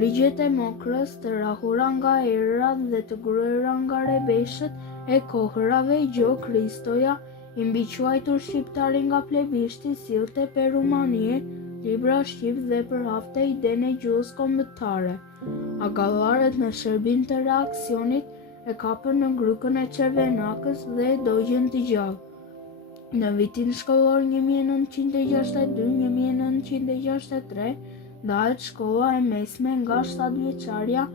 brigjet e mokrës të rahura nga erërat dhe të gruera nga rebeshët e kohërave gjo Kristoja, i mbiquajtur shqiptari nga plebishti sillte për Rumanie, libra shqip dhe për hafte i dene gjuhës kombëtare. Agallarët në shërbim të reakcionit e kapën në grupën e Çervenakës dhe e dogjën të gjallë. Në vitin shkollor 1962-1963 ndahet shkolla e mesme nga 7 vjeçaria,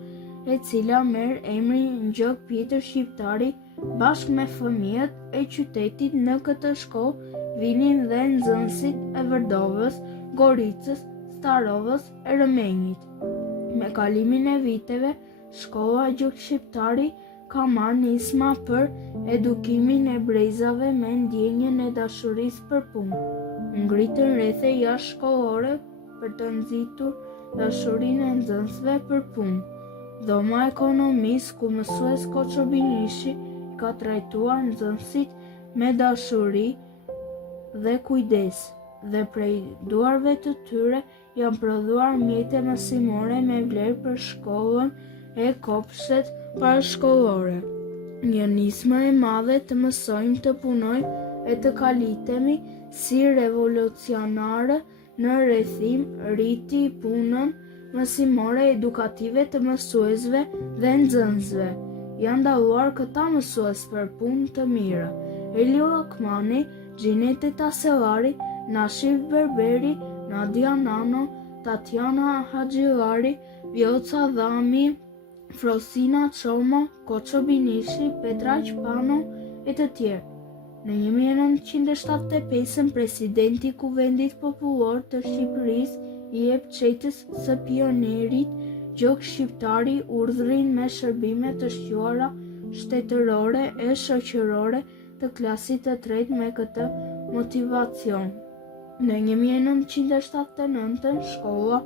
e cila merr emrin Ngjok Pjetër Shqiptari. Bashkë me fëmijët e qytetit në këtë shkollë vinin dhe nxënësit e Vërdovës, Goricës, Starovës e Rëmenjit. Me kalimin e viteve, shkolla Ngjok Shqiptari ka marrë nisma për edukimin e brezave me ndjenjën e dashurisë për punë. Ngritën rrethe jashtëshkollore për të nxitur dashurinë e nxënësve për punë. Dhoma e ekonomisë, ku mësues Koçobinishi ka trajtuar nxënësit me dashuri dhe kujdes, dhe prej duarve të tyre janë prodhuar mjete mësimore me vlerë për shkollën e kopshtet parashkollore. Një nismë e madhe të mësojmë të punojmë e të kalitemi si revolucionare në rrethim rriti punën mësimore edukative të mësuesve dhe nxënësve. Janë dalluar këta mësues për punë të mirë: Elio Akmani, Gjinete Tasellari, Nashif Berberi, Nadia Nano, Tatiana Haxhillari, Vjoca Dhami, Frosina Çomo, Koçobinishi, Petra Qpano e të tjerë. Në 1975 presidenti i Kuvendit Popullor të Shqipërisë i jep çetës së pionerit Ngjok Shqiptari urdhrin me shërbime të shquara shtetërore e shoqërore të klasit të tretë me këtë motivacion. Në 1979 shkolla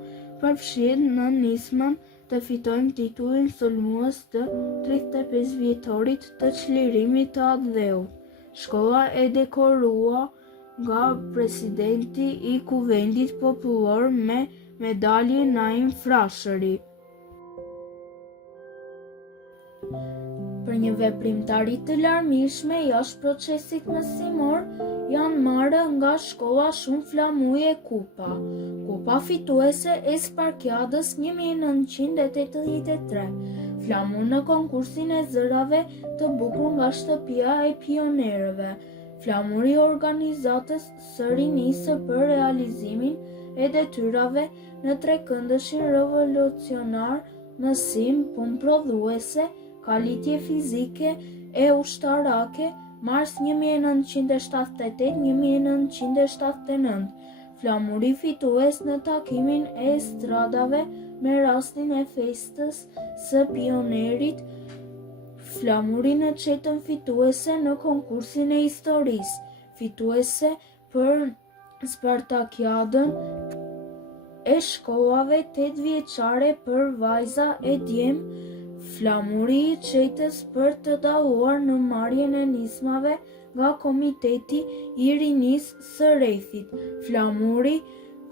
përfshihet në nismën të fitojmë titullin sulmues të 35 vjetorit të çlirimit të Atë-Dheut. Shkolla e dekorua nga presidenti i Kuvendit Popullor me medalje Naim Frashëri. Për një veprimtari të larmishme jashtë procesit mësimor, janë marrë nga shkolla shumë flamuje kupa. Kupa fituese e Sparkiadës 1983, flamu në konkursin e zërave të bukur nga shtëpia e pionerëve, flamuri organizatës së rinisë për realizimin e detyrave në trekëndëshin revolucionar, mësim, punë prodhuese, kalitje fizike e ushtarake, mars 1978-1979, flamuri fitues në takimin e estradave me rastin e festës së pionerit, flamuri në çetën fituese në konkursin e historisë, fituese për Spartakiadën e shkollave 8 vjeçare për vajza e djem, flamuri i çetës për të dalluar në marrjen e nismave nga Komiteti i Rinisë së Rrethit, flamuri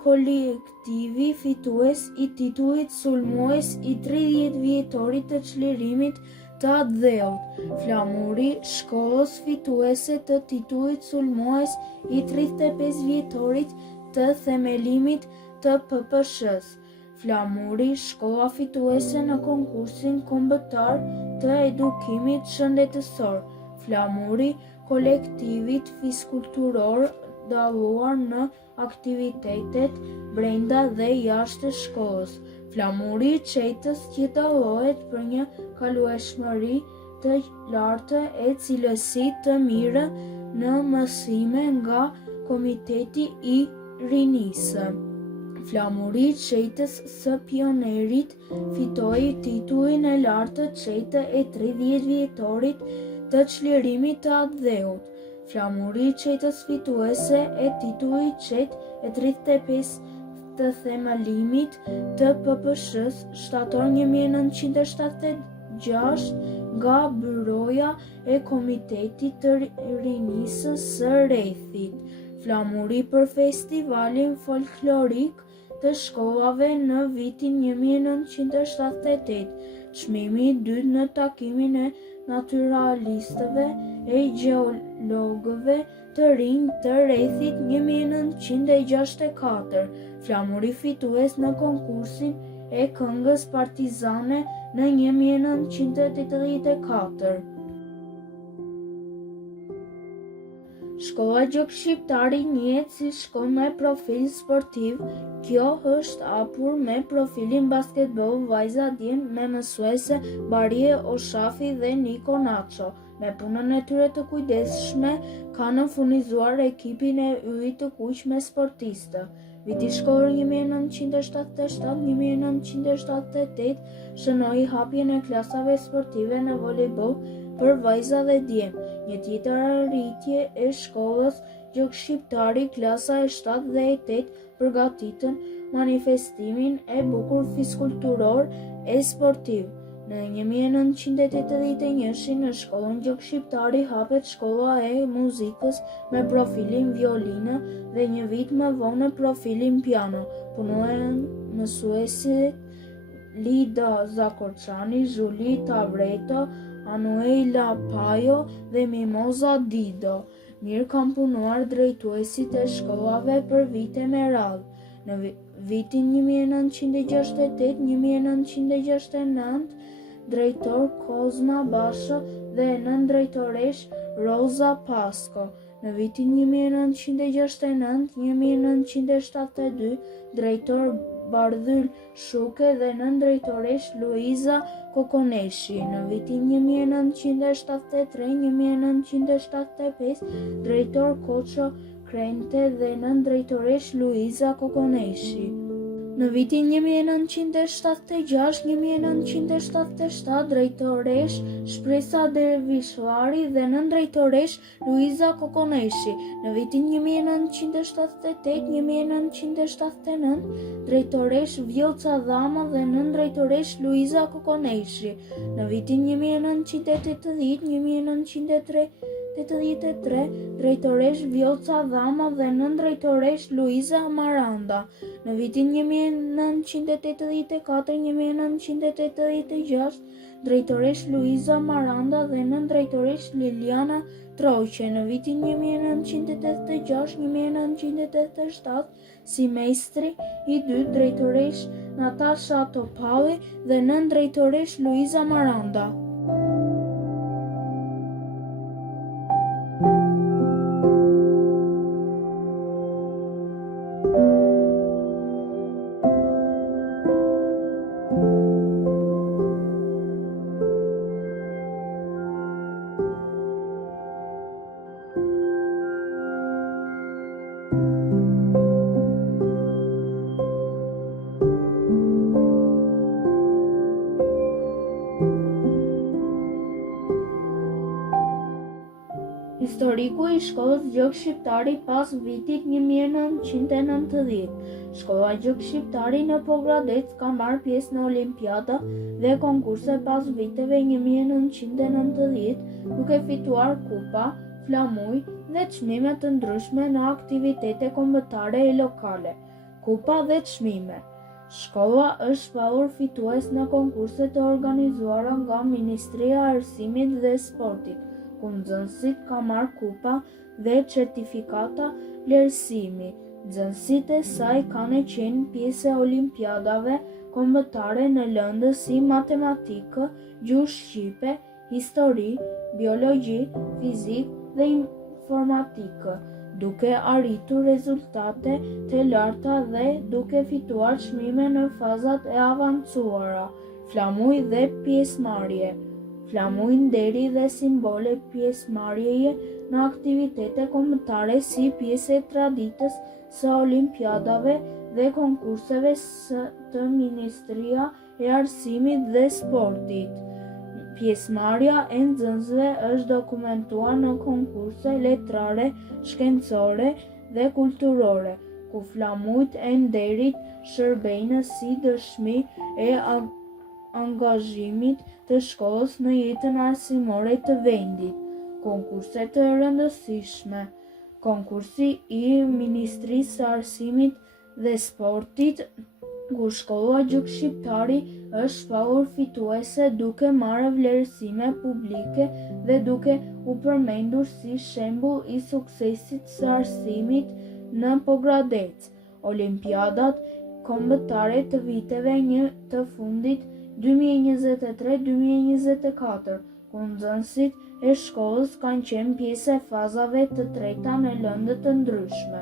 kolektivi fitues i titullit sulmues i 30 vjetorit të çlirimit të Atë-Dheut, flamuri shkollës fituese të titullit sulmues i 35 vjetorit të themelimit të PPSH-s, flamuri shkolla fituese në konkursin kombëtar të edukimit shëndetësor, flamuri kolektivit fiskulturor dalluar në aktivitetet brenda dhe jashtë shkollës, flamuri i çetës që dallohet për një kalueshmëri të lartë e cilësi të mirë në mësime nga Komiteti i Rinisë. Flamuri i çetës së pionerit fitoi titullin e lartë çetë e 30 vjetorit të çlirimit të Atë-Dheut. Flamuri i çetës fituese e titullit çetë e 35 të themelimit të PPSH-s shtator 1976 nga Byroja e Komitetit të Rinisë së Rrethit. Flamuri për festivalin folklorik të shkollave në vitin 1978, çmimi i dytë në takimin e naturalistëve e gjeologëve të rinj të rrethit 1964, flamuri fitues në konkursin e këngës partizane në 1984. Shkolla Gjok Shqiptari njihet si shkollë me profil sportiv. Kjo është hapur me profilin basketball vajza djem me mësuese Barie Oshafi dhe Niko Nacho. Me punën e tyre të kujdesshme kanë furnizuar ekipin e yjet të kuq me sportistë. Viti shkollor 1977-1978 shënoi hapjen e klasave sportive në volejboll për vajza dhe djem. Një tjetër arritje e shkollës Gjok Shqiptari, klasa e 7 dhe e 8 përgatitën manifestimin e bukur fiskulturor e sportiv. Në 1981 në shkollën Gjok Shqiptari hapet shkolla e muzikës me profilin violinë dhe një vit më vonë profilin piano. Punohen mësuesit Lida Zakorçani, Zhuli Tavreto, Anuela Pajo dhe Mimoza Dido. Mirë kanë punuar drejtuesit e shkollave për vite me radhë. Në vitin 1968-1969, drejtor Kozma Basho dhe nëndrejtoresh Roza Pasko. Në vitin 1969-1972, drejtor Bardhyl Shuke dhe nëndrejtoresh Luiza Kokoneshi. Në vitin 1973-1975, drejtor Koço Krente dhe nëndrejtoresh Luiza Kokoneshi. Në vitin 1976-1977, drejtoresh Shpresa Dervishvari dhe nëndrejtoresh Luiza Kokoneshi. Në vitin 1978-1979, drejtoresh Vjoca Dhama dhe nëndrejtoresh Luiza Kokoneshi. Në vitin 1980-1983, drejtoresh Vjoca Dhama dhe nëndrejtoresh Luiza Maranda. Në vitin 1984-1986, drejtoresh Luiza Maranda dhe nëndrejtoresh Liliana Troqe. Në vitin 1986-1987, si mestri i dytë, drejtoresh Natasha Topalli dhe nëndrejtoresh Luiza Maranda. Historiku i shkollës Gjok Shqiptari pas vitit 1990. Shkolla Gjok Shqiptari në Pogradec ka marrë pjesë në olimpiada dhe konkurse pas viteve 1990, duke fituar kupa, flamuj dhe çmime të ndryshme në aktivitete kombëtare e lokale. Kupa dhe çmime. Shkolla është pahur fitues në konkurse të organizuara nga Ministria e Arsimit dhe Sportit, ku nxënësit ka marrë kupa dhe certifikata vlerësimi. Nxënësit e saj kanë qenë pjesë e olimpiadave kombëtare në lëndë si matematikë, gjuhë shqipe, histori, biologji, fizik dhe informatikë, duke arritur rezultate të larta dhe duke fituar çmime në fazat e avancuara, flamuj dhe pjesëmarrje. Flamuj nderi dhe simbole pjesëmarrjeje në aktivitete kombëtare si pjesë e traditës së olimpiadave dhe konkurseve të Ministria e Arsimit dhe Sportit. Pjesëmarrja e nxënësve është dokumentuar në konkurse letrare, shkencore dhe kulturore, ku flamujt e nderit shërbejnë si dëshmi e angazhimit të shkollës në jetën arsimore të vendit. Konkurse të rëndësishme. Konkursi i Ministrisë së Arsimit dhe sportit, ku shkolla gjuk shqiptari është shpallur fituese duke marrë vlerësime publike dhe duke u përmendur si shembull i suksesit së arsimit në Pogradec. Olimpiadat kombëtare të viteve të fundit 2023-2024, ku nxënësit e shkollës kanë qenë pjesë e fazave të treta në lëndë të ndryshme.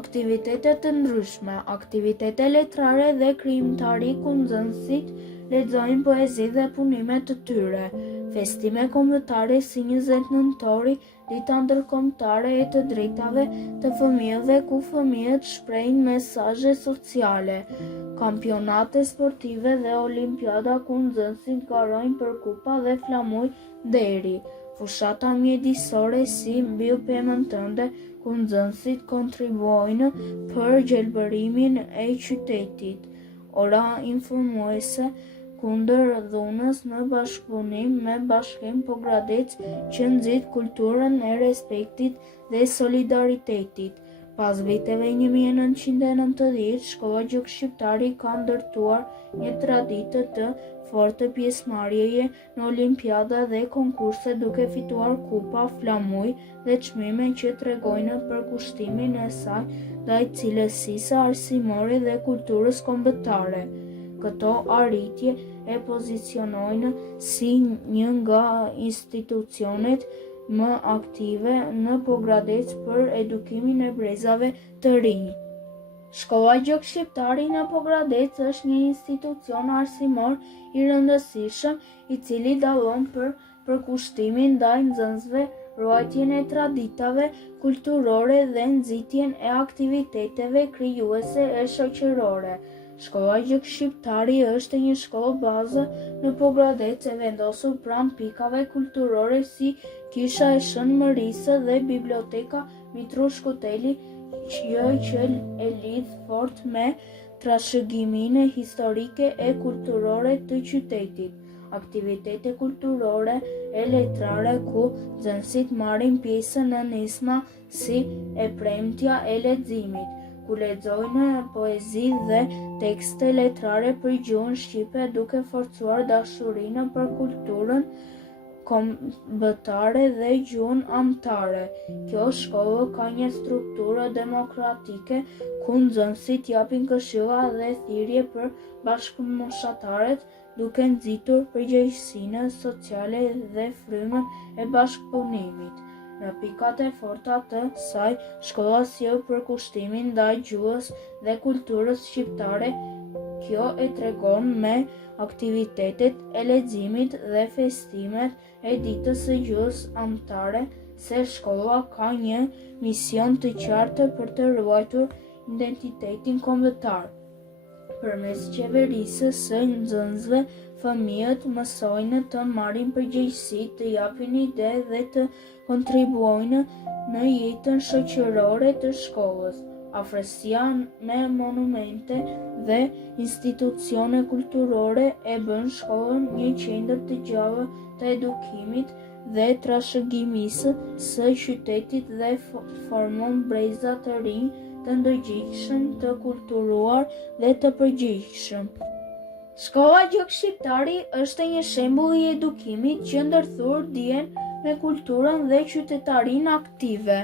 Aktivitete të ndryshme, aktivitete letrare dhe krijimtari ku nxënësit lexojnë poezi dhe punime të tyre, festime kombëtare si 20 nëntori, Dita ndërkombëtare e të drejtave të fëmijëve ku fëmijët shprehin mesazhe sociale, kampionate sportive dhe olimpiada ku nxënësit garojnë për kupa dhe flamuj deri, fushata mjedisore si mbi pemën tënde ku nxënësit kontribuojnë për gjelbërimin e qytetit, ora informuese kundër dhunës në bashkëpunim me Bashkim Pogradec që nxit kulturën e respektit dhe solidaritetit. Pas viteve 1990, Shkolla Gjuk Shqiptari ka ndërtuar një traditë të fortë pjesëmarrjeje në olimpiada dhe konkurse duke fituar kupa, flamuj dhe çmime që tregojnë për kushtimin e saj ndaj cilësisë arsimore dhe kulturës kombëtare. Këto arritje e pozicionojnë si një nga institucionet më aktive në Pogradec për edukimin e brezave të rinj. Shkolla Gjuk Shqiptari në Pogradec është një institucion arsimor i rëndësishëm i cili dallon për përkushtimin ndaj nxënësve, ruajtjen e traditave kulturore dhe nxitjen e aktiviteteve krijuese e shoqërore. Shkolla Gjuk Shqiptari është një shkollë bazë në Pogradec e vendosur pranë pikave kulturore si Kisha e Shën Mërisë dhe Biblioteka Mitrush Kuteli, që e lidh fort me trashëgiminë historike e kulturore të qytetit. Aktivitete kulturore e letrare ku nxënësit marrin pjesë në nisma si e premtja e leximit, ku lexojnë poezi dhe tekste letrare për gjuhën shqipe duke forcuar dashurinë për kulturën kombëtare dhe gjuhën anëtare. Kjo shkollë ka një strukturë demokratike ku nxënësit japin këshilla dhe thirrje për bashkëmoshatarët duke nxitur përgjegjësinë sociale dhe frymën e bashkëpunimit. Në pikat e forta të saj, shkolla sjell përkushtimin ndaj gjuhës dhe kulturës shqiptare. Kjo e tregon me aktivitetet e leximit dhe festimet e ditës së gjuhës anëtare se shkolla ka një mision të qartë për të ruajtur identitetin kombëtar. Përmes qeverisë së nxënësve, fëmijët mësojnë të marrin përgjegjësi, të japin ide dhe të kontribuojnë në jetën shoqërore të shkollës. Afërsia me monumente dhe institucione kulturore e bën shkollën një qendër të gjallë të edukimit dhe trashëgimisë së qytetit dhe formon breza të rinj të ndërgjegjshëm, të kulturuar dhe të përgjegjshëm. Shkolla Gjuk Shqiptari është një shembull i edukimit që ndërthur dijen me kulturën dhe qytetarinë aktive.